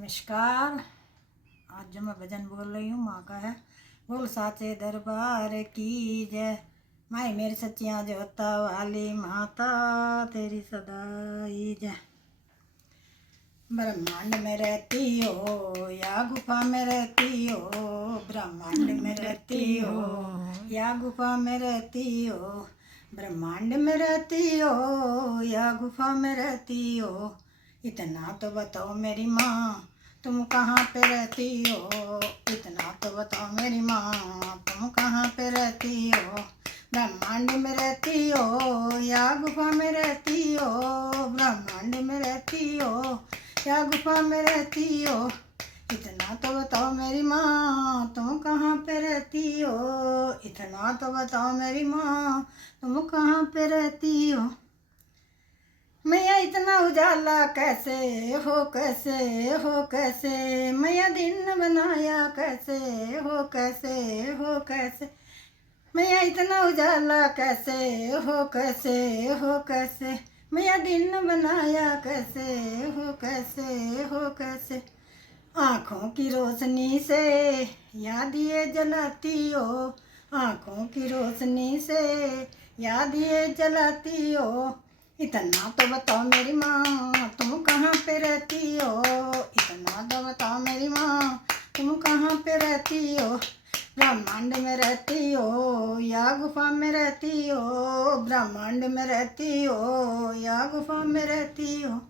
नमस्कार। आज जो मैं भजन बोल रही हूँ माँ का है। बोल साचे दरबार की जय, माई मेरी सच्चियाँ जोता वाली माता तेरी सदाई जय। ब्रह्मांड में रहती हो या गुफा में रहती हो, ब्रह्मांड में रहती हो या गुफा में रहती हो, ब्रह्मांड में रहती हो या गुफा में रहती हो, इतना तो बताओ मेरी माँ तुम कहाँ पे रहती हो, इतना तो बताओ मेरी माँ तुम कहाँ पे रहती हो, ब्रह्मांड में रहती हो या गुफा में रहती हो, ब्रह्मांड में रहती हो या गुफा में रहती हो, इतना तो बताओ मेरी माँ तुम कहाँ पे रहती हो, इतना तो बताओ मेरी माँ तुम कहाँ पे रहती हो। मैया इतना उजाला कैसे हो, कैसे हो, कैसे मैया दिन बनाया कैसे हो, कैसे हो, कैसे मैया इतना उजाला कैसे हो, कैसे हो, कैसे मैया दिन बनाया कैसे हो, कैसे हो, कैसे आँखों की रोशनी से याद ये जलाती हो, आँखों की रोशनी से याद ये जलाती हो, इतना तो बताओ मेरी माँ तुम कहाँ पे रहती हो, इतना तो बताओ मेरी माँ तुम कहाँ पे रहती हो, ब्रह्मांड में रहती हो या गुफा में रहती हो, ब्रह्मांड में रहती हो या गुफा में रहती हो।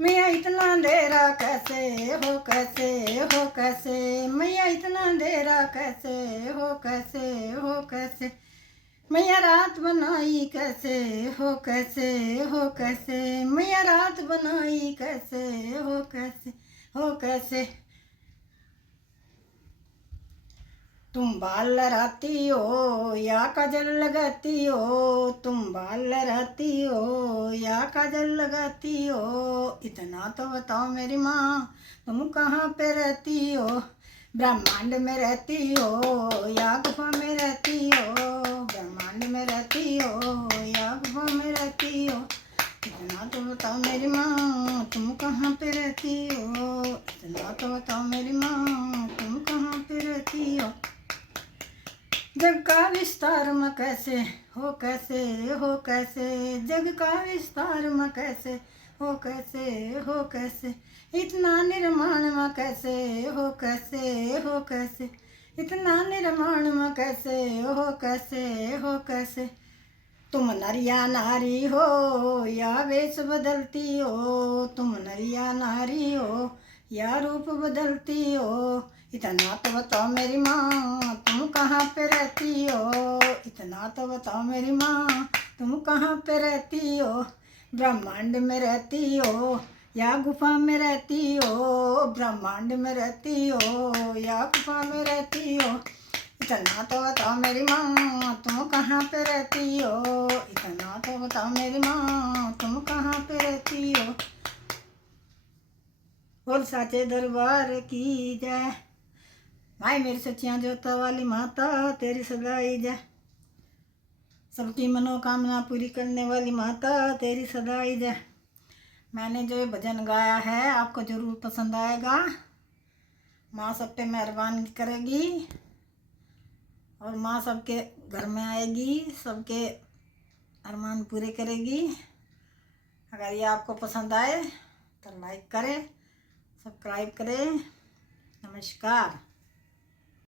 मैया इतना अंधेरा कैसे हो, कैसे हो, कैसे मैया इतना अंधेरा कैसे हो, कैसे हो, कैसे मैया रात बनाई कैसे हो, कैसे हो, कैसे मैया रात बनाई कैसे हो, कैसे हो, कैसे तुम बाल लहराती हो या काजल लगाती हो, तुम बाल लहराती हो या काजल लगाती हो, इतना तो बताओ मेरी माँ तुम कहाँ पे रहती हो, ब्रह्मांड में रहती हो या गुफा में रहती हो, ब्रह्मांड में रहती हो या गुफा में रहती हो, इतना तो बताओ मेरी माँ तुम कहाँ पे रहती हो, इतना तो बताओ मेरी माँ तुम कहाँ पे रहती हो। जग का विस्तार में कैसे हो, कैसे हो, कैसे जग का विस्तार में कैसे हो, कैसे हो, कैसे इतना निर्माण में कैसे हो, कैसे हो, कैसे इतना निर्माण में कैसे हो, कैसे हो, कैसे तुम नरिया नारी हो या वेश बदलती हो, तुम नरिया नारी हो या रूप बदलती हो, इतना तो बताओ मेरी माँ तुम कहाँ पे रहती हो, इतना तो बताओ मेरी माँ तुम कहाँ पे रहती हो, ब्रह्मांड में रहती हो या गुफा में रहती हो, ब्रह्मांड में रहती हो या गुफा में रहती हो, इतना तो बताओ मेरी माँ तुम कहाँ पे रहती हो, इतना तो बताओ मेरी माँ तुम कहाँ पे रहती हो। बोल साचे दरबार की जय, माई मेरी सच्चियाँ जोता वाली माता तेरी सदाई जय, सबकी मनोकामना पूरी करने वाली माता तेरी सदाई जय। मैंने जो ये भजन गाया है आपको ज़रूर पसंद आएगा। माँ सब पे मेहरबानी करेगी और माँ सबके घर में आएगी, सबके अरमान पूरे करेगी। अगर ये आपको पसंद आए तो लाइक करें, सब्सक्राइब करें। नमस्कार।